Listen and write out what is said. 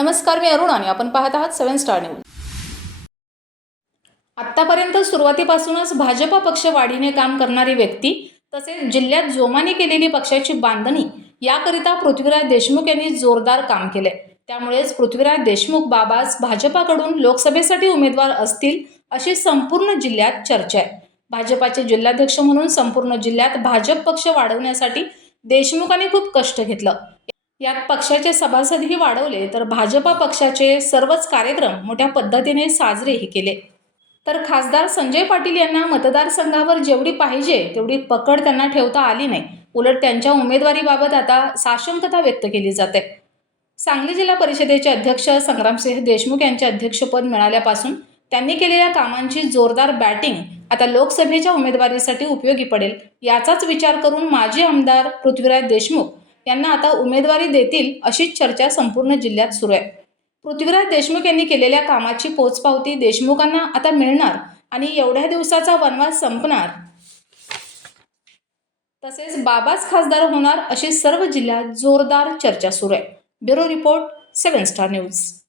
नमस्कार मी अरुण आणि आपण पाहत आहात सेवन स्टार न्यूज. आत्तापर्यंत सुरुवातीपासूनच भाजपा पक्ष वाढीने काम करणारी व्यक्ती तसेच जिल्ह्यात जोमाने केलेली पक्षाची बांधणी याकरिता पृथ्वीराज देशमुख यांनी जोरदार काम केले. त्यामुळेच पृथ्वीराज देशमुख बाबास भाजपाकडून लोकसभेसाठी उमेदवार असतील अशी संपूर्ण जिल्ह्यात चर्चा आहे. भाजपाचे जिल्हाध्यक्ष म्हणून संपूर्ण जिल्ह्यात भाजप पक्ष वाढवण्यासाठी देशमुखांनी खूप कष्ट घेतलं. यात पक्षाचे सभासदही वाढवले तर भाजपा पक्षाचे सर्वच कार्यक्रम मोठ्या पद्धतीने साजरेही केले. तर खासदार संजय पाटील यांना मतदारसंघावर जेवढी पाहिजे तेवढी पकड त्यांना ठेवता आली नाही. उलट त्यांच्या उमेदवारीबाबत आता साशंकता व्यक्त केली जाते. सांगली जिल्हा परिषदेचे अध्यक्ष संग्रामसिंह देशमुख यांचे अध्यक्षपद मिळाल्यापासून त्यांनी केलेल्या कामांची जोरदार बॅटिंग आता लोकसभेच्या उमेदवारीसाठी उपयोगी पडेल याचाच विचार करून माजी आमदार पृथ्वीराज देशमुख यांना आता उमेदवारी देतील अशीच चर्चा संपूर्ण जिल्ह्यात सुरू आहे. पृथ्वीराज देशमुख यांनी केलेल्या कामाची पोचपावती देशमुखांना आता मिळणार आणि एवढ्या दिवसाचा वनवास संपणार. तसेच बाबाच खासदार होणार अशी सर्व जिल्ह्यात जोरदार चर्चा सुरू आहे. Bureau report seven star news.